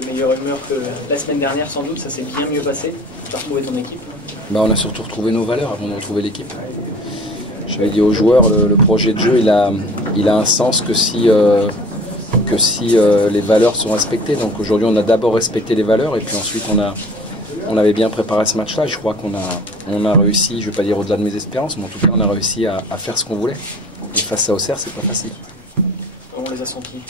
de meilleure humeur que la semaine dernière, sans doute. Ça s'est bien mieux passé. Tu as retrouvé ton équipe? On a surtout retrouvé nos valeurs avant de retrouver l'équipe. J'avais dit aux joueurs, le projet de jeu, il a un sens que si les valeurs sont respectées. Donc aujourd'hui, on a d'abord respecté les valeurs et puis ensuite on avait bien préparé ce match-là. Je crois qu'on a réussi, je ne vais pas dire au-delà de mes espérances, mais en tout cas, on a réussi à faire ce qu'on voulait. Et face à Auxerre, c'est pas facile. On les a sentis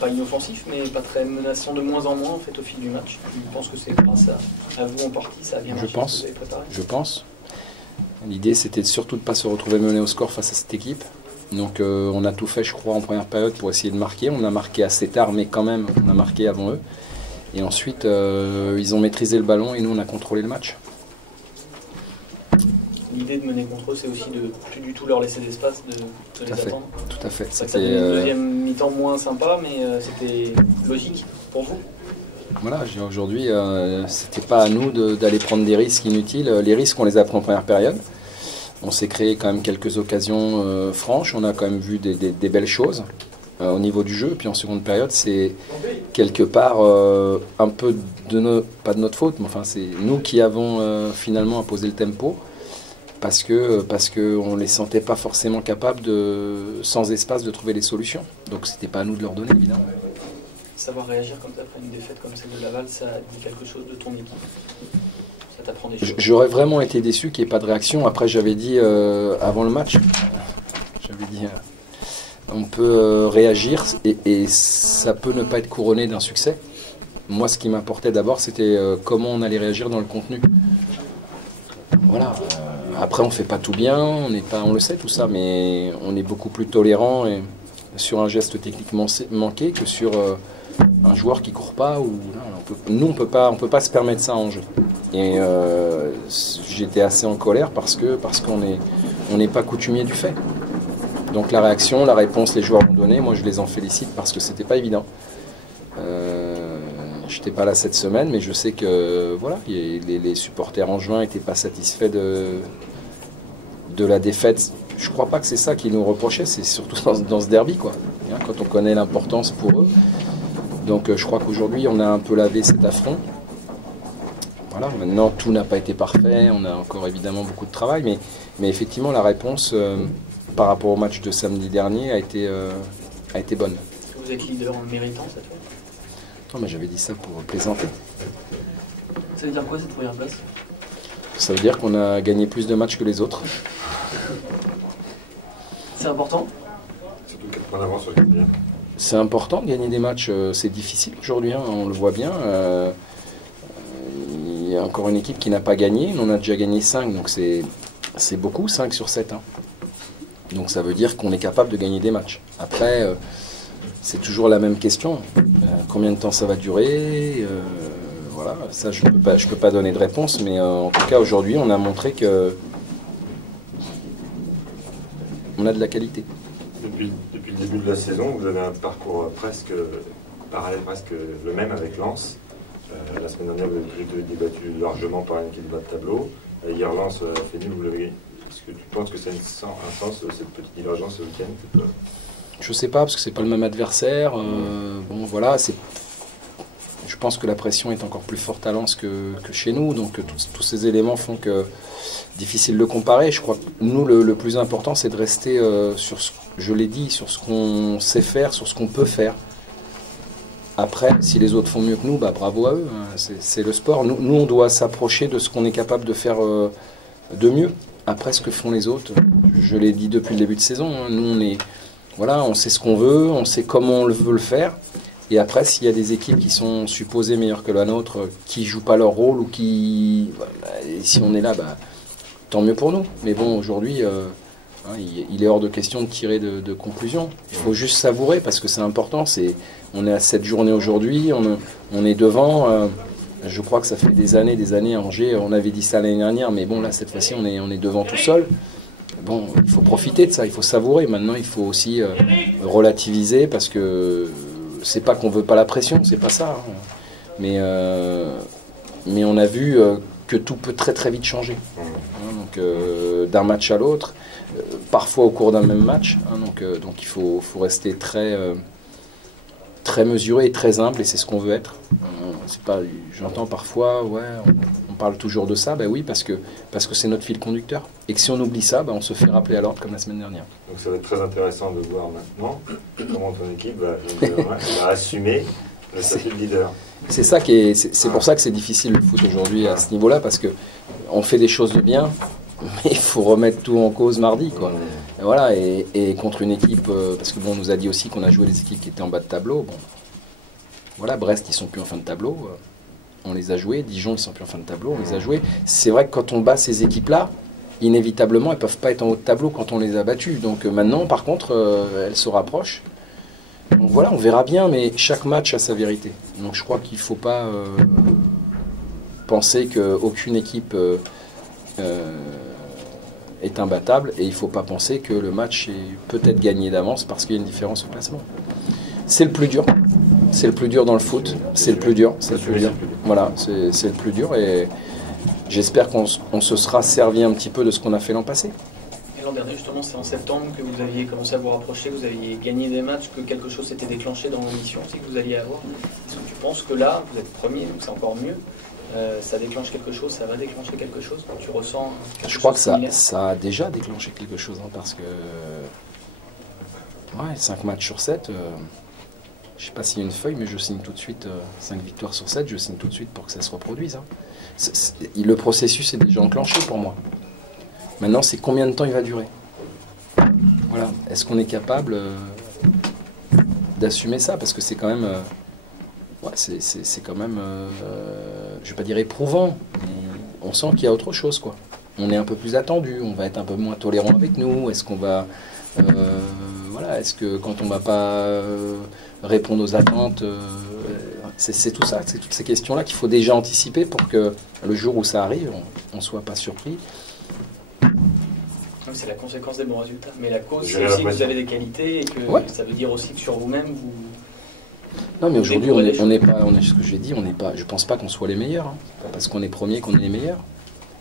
pas inoffensifs, mais pas très menaçants, de moins en moins en fait au fil du match. Je pense que c'est grâce à vous en partie, ça a bien marché. Je pense. L'idée, c'était surtout de ne pas se retrouver mené au score face à cette équipe. Donc on a tout fait, je crois, en première période pour essayer de marquer. On a marqué assez tard, mais quand même, on a marqué avant eux. Et ensuite, ils ont maîtrisé le ballon et nous, on a contrôlé le match. L'idée de mener contre eux, c'est aussi de plus du tout leur laisser d'espace, de les attendre. Tout à fait. C'était une deuxième mi-temps moins sympa, mais c'était logique pour vous. Voilà, aujourd'hui, c'était pas à nous d'aller prendre des risques inutiles. Les risques, on les a pris en première période. On s'est créé quand même quelques occasions franches. On a quand même vu des belles choses au niveau du jeu. Puis en seconde période, c'est quelque part un peu pas de notre faute, mais enfin, c'est nous qui avons finalement imposé le tempo. Parce qu'on ne les sentait pas forcément capables, sans espace, de trouver les solutions. Donc c'était pas à nous de leur donner, évidemment. Savoir réagir comme ça après une défaite comme celle de Laval, ça dit quelque chose de ton équipe? Ça t'apprend des choses? J'aurais vraiment été déçu qu'il n'y ait pas de réaction. Après, j'avais dit avant le match, on peut réagir et ça peut ne pas être couronné d'un succès. Moi, ce qui m'importait d'abord, c'était comment on allait réagir dans le contenu. Voilà. Après, on ne fait pas tout bien, on le sait tout ça, mais on est beaucoup plus tolérant sur un geste techniquement manqué que sur un joueur qui ne court pas. Nous, on peut pas se permettre ça en jeu. Et j'étais assez en colère parce qu'on n'est pas coutumier du fait. Donc la réaction, la réponse, les joueurs ont donné. Moi, je les en félicite parce que c'était pas évident. Je n'étais pas là cette semaine, mais je sais que voilà, les supporters angevins n'étaient pas satisfaits de la défaite. Je ne crois pas que c'est ça qu'ils nous reprochaient, c'est surtout dans ce derby, quoi. Quand on connaît l'importance pour eux. Donc je crois qu'aujourd'hui, on a un peu lavé cet affront. Voilà, maintenant, tout n'a pas été parfait, on a encore évidemment beaucoup de travail, mais effectivement, la réponse par rapport au match de samedi dernier a été bonne. Vous êtes leader en le méritant cette fois? Non, mais j'avais dit ça pour plaisanter. Ça veut dire quoi cette première place? Ça veut dire qu'on a gagné plus de matchs que les autres. C'est important? Surtout 4 points d'avance sur les quatrièmes. C'est important de gagner des matchs, c'est difficile aujourd'hui, on le voit bien. Il y a encore une équipe qui n'a pas gagné, on a déjà gagné 5, donc c'est beaucoup, 5 sur 7. Donc ça veut dire qu'on est capable de gagner des matchs. Après, c'est toujours la même question. Combien de temps ça va durer? Voilà, ça je peux pas donner de réponse, mais en tout cas aujourd'hui on a montré que on a de la qualité. Depuis le début de la saison, vous avez un parcours parallèle, presque le même avec Lens. La semaine dernière, vous avez été débattu largement par une équipe de bas de tableau. Hier, Lens a fait nul, vous l'avez gagné. Est-ce que tu penses que ça a un sens, cette petite divergence ce week-end? Je sais pas, parce que c'est pas le même adversaire. Bon, voilà, je pense que la pression est encore plus forte à Lens que chez nous, donc tous ces éléments font que difficile de comparer. Je crois que nous, le plus important, c'est de rester je l'ai dit, sur ce qu'on sait faire, sur ce qu'on peut faire. Après, si les autres font mieux que nous, bah, bravo à eux, c'est le sport. Nous, on doit s'approcher de ce qu'on est capable de faire de mieux. Après, ce que font les autres, je l'ai dit depuis le début de saison, nous, on sait ce qu'on veut, on sait comment on veut le faire. Et après, s'il y a des équipes qui sont supposées meilleures que la nôtre, qui ne jouent pas leur rôle, ou si on est là, bah, tant mieux pour nous. Mais bon, aujourd'hui, il est hors de question de tirer de conclusions. Il faut juste savourer, parce que c'est important. On est à cette journée aujourd'hui, on est devant. Je crois que ça fait des années à Angers. On avait dit ça l'année dernière, mais bon, là, cette fois-ci, on est devant tout seul. Bon, il faut profiter de ça, il faut savourer. Maintenant, il faut aussi relativiser, parce que c'est pas qu'on veut pas la pression, c'est pas ça. Mais on a vu que tout peut très très vite changer. Donc d'un match à l'autre, parfois au cours d'un même match. Donc il faut rester très très mesuré et très humble, et c'est ce qu'on veut être. J'entends parfois, ouais, on parle toujours de ça, ben oui, parce que c'est notre fil conducteur. Et que si on oublie ça, ben on se fait rappeler à l'ordre comme la semaine dernière. Donc ça va être très intéressant de voir maintenant comment ton équipe va assumer le statut de leader. C'est ça c'est pour ça que c'est difficile le foot aujourd'hui à ce niveau-là, parce que on fait des choses bien, mais il faut remettre tout en cause mardi, quoi. Et voilà, et contre une équipe, parce que bon, on nous a dit aussi qu'on a joué des équipes qui étaient en bas de tableau. Bon, voilà, Brest, ils sont plus en fin de tableau. On les a joués. Dijon, ils sont plus en fin de tableau. On les a joués. C'est vrai que quand on bat ces équipes-là, inévitablement, elles ne peuvent pas être en haut de tableau quand on les a battues. Donc maintenant, par contre, elles se rapprochent. Donc voilà, on verra bien, mais chaque match a sa vérité. Donc je crois qu'il ne faut pas penser qu'aucune équipe est imbattable, et il ne faut pas penser que le match est peut-être gagné d'avance parce qu'il y a une différence au classement. C'est le plus dur. C'est le plus dur dans le foot. C'est le plus dur. C'est le plus dur. Voilà, c'est le plus dur, et j'espère qu'on se sera servi un petit peu de ce qu'on a fait l'an passé. Et l'an dernier, justement, c'est en septembre que vous aviez commencé à vous rapprocher, que vous aviez gagné des matchs, que quelque chose s'était déclenché dans l'émission aussi que vous alliez avoir. Est-ce que tu penses que là, vous êtes premier, donc c'est encore mieux, ça déclenche quelque chose, ça va déclencher quelque chose, tu ressens quelque chose? Je crois que ça a déjà déclenché quelque chose, hein, parce que 5 matchs sur 7, je ne sais pas s'il y a une feuille, mais je signe tout de suite 5 victoires sur 7, je signe tout de suite pour que ça se reproduise. Hein. Le processus est déjà enclenché pour moi. Maintenant, c'est combien de temps il va durer. Voilà. Est-ce qu'on est capable d'assumer ça? Parce que c'est quand même... c'est quand même... je ne vais pas dire éprouvant, mais on sent qu'il y a autre chose, quoi. On est un peu plus attendu, on va être un peu moins tolérant avec nous. Est-ce qu'on va... voilà, est-ce que quand on ne va pas répondre aux attentes... c'est tout ça, c'est toutes ces questions-là qu'il faut déjà anticiper pour que le jour où ça arrive, on ne soit pas surpris. C'est la conséquence des bons résultats. Mais la cause, c'est aussi que vous avez des qualités, et que ça veut dire aussi que sur vous-même, vous... Non, mais aujourd'hui, on n'est pas, ce que j'ai dit, on n'est pas, je pense pas qu'on soit les meilleurs, hein, parce qu'on est premier, qu'on est les meilleurs.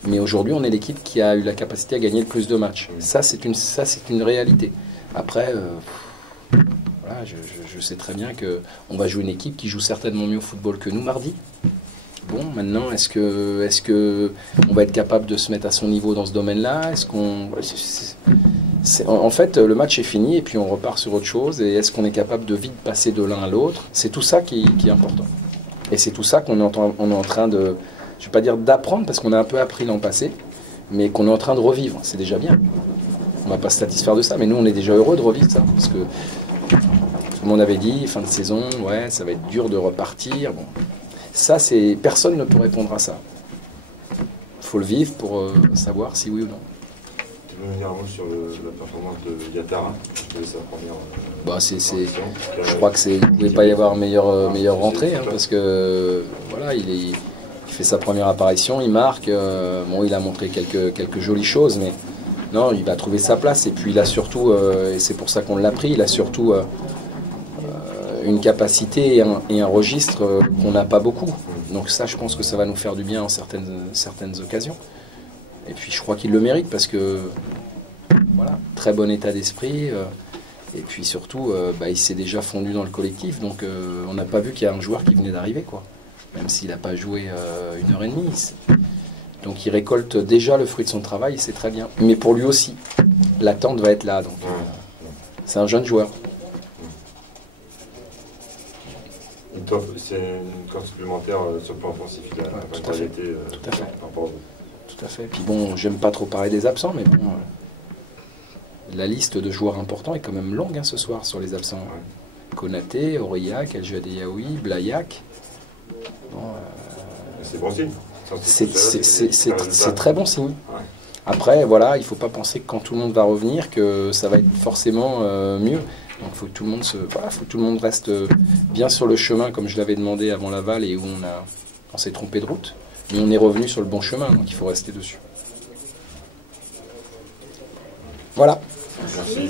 Mais aujourd'hui, on est l'équipe qui a eu la capacité à gagner le plus de matchs. Ça, c'est une réalité. Après, voilà, je sais très bien qu'on va jouer une équipe qui joue certainement mieux au football que nous mardi. Bon, maintenant, est-ce que on va être capable de se mettre à son niveau dans ce domaine-là? En fait, le match est fini et puis on repart sur autre chose. Et est-ce qu'on est capable de vite passer de l'un à l'autre? C'est tout ça qui est important. Et c'est tout ça qu'on est en train de, je ne vais pas dire d'apprendre, parce qu'on a un peu appris l'an passé, mais qu'on est en train de revivre. C'est déjà bien. On ne va pas se satisfaire de ça, mais nous, on est déjà heureux de revivre ça. Parce que tout le monde avait dit, fin de saison, ouais, ça va être dur de repartir. Bon. Ça, personne ne peut répondre à ça. Il faut le vivre pour savoir si oui ou non. Tu veux venir un mot sur la performance de Yatara? Sa première, je crois qu'il ne pouvait pas y avoir meilleure rentrée, hein, parce que voilà, il fait sa première apparition, il marque. Bon, il a montré quelques jolies choses, mais non, il va trouver sa place. Et puis il a surtout, et c'est pour ça qu'on l'a pris, il a surtout une capacité et un registre qu'on n'a pas beaucoup. Donc ça, je pense que ça va nous faire du bien en certaines occasions. Et puis je crois qu'il le mérite, parce que voilà, très bon état d'esprit. Et puis surtout, il s'est déjà fondu dans le collectif. Donc on n'a pas vu qu'il y a un joueur qui venait d'arriver, quoi. Même s'il n'a pas joué 1h30. Donc il récolte déjà le fruit de son travail, et c'est très bien. Mais pour lui aussi, l'attente va être là. Donc c'est un jeune joueur. C'est une corde supplémentaire sur le plan offensif. Il a tout à fait. Tout à fait. Par rapport aux autres. Tout à fait. Puis bon, j'aime pas trop parler des absents, mais bon, la liste de joueurs importants est quand même longue, hein, ce soir sur les absents. Ouais. Konaté, Aurillac, El Jadéaoui, Blaillac. Bon, c'est bon signe. C'est très bon signe. Ouais. Après, voilà, il ne faut pas penser que quand tout le monde va revenir, que ça va être forcément mieux. Donc il faut que tout le monde reste bien sur le chemin, comme je l'avais demandé avant Laval, et où on s'est trompé de route. Mais on est revenu sur le bon chemin, donc il faut rester dessus. Voilà. Merci.